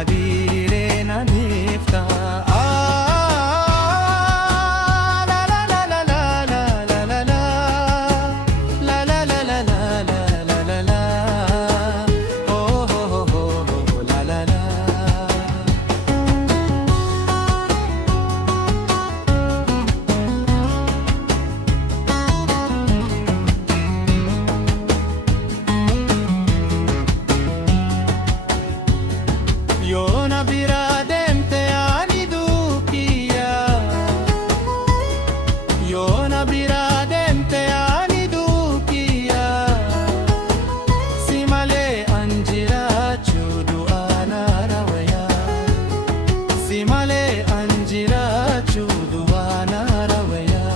madire na nifta. La la la la la la la la la. La la la la la la la la la. Oh oh oh oh la la la. Yoona bira deemte ani duukiya. Yoona bira deemte ani duukiya. Si malee an jiraachuu du'aan harawaya. Si malee an jiraachuu du'aan harawaya.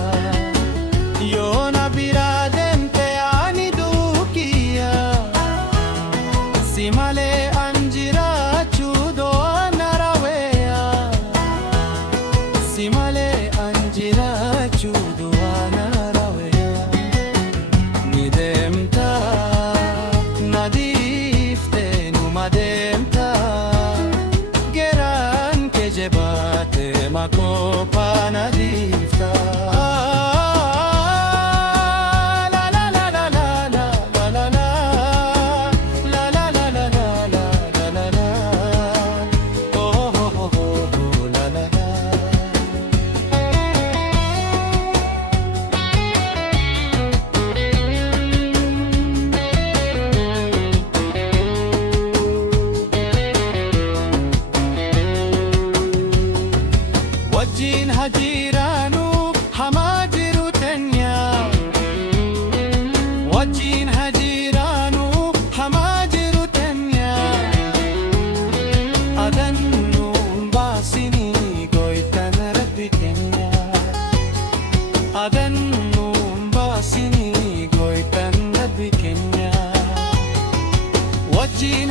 Yoona bira deemte ani duukiya. Si malee an jiraachuu simale anjira chuduana rawaya nidemta nadifte numademta geran kejebate makopa nadifta. Wajjin hajiraanu hamaa jiru tenya. Wajjin hajiraanu hamaa jiru tenya. Adannuun baasinii gooytan rabbi keenya. Adannuun baasinii gooytan rabbi keenya. Wajjin